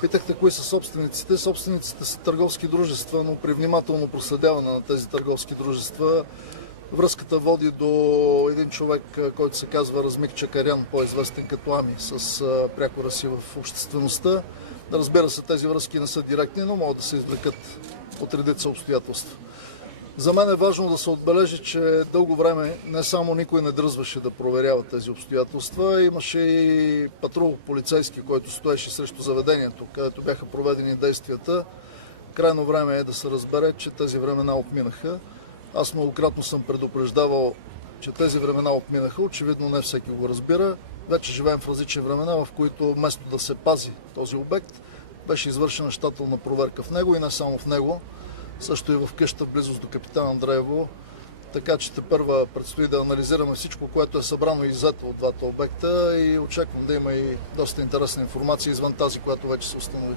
Питахте кои са собствениците. Собствениците са търговски дружества, но при внимателно проследяване на тези търговски дружества връзката води до един човек, който се казва Размих Чакарян, по-известен като Ами, с прякора си в обществеността. Разбира се, тези връзки не са директни, но могат да се извлекат от редица обстоятелства. За мен е важно да се отбележи, че дълго време не само никой не дръзваше да проверява тези обстоятелства, имаше и патрул полицейски, който стоеше срещу заведението, където бяха проведени действията. Крайно време е да се разбере, че тези времена отминаха. Аз многократно съм предупреждавал, че тези времена отминаха. Очевидно не всеки го разбира. Вече живеем в различни времена, в които вместо да се пази този обект, беше извършена щателна проверка в него и не само в него, също и в къща в близост до Капитан Андреево. Така че тепърва предстои да анализираме всичко, което е събрано и иззето от двата обекта и очаквам да има и доста интересна информация извън тази, която вече се установи.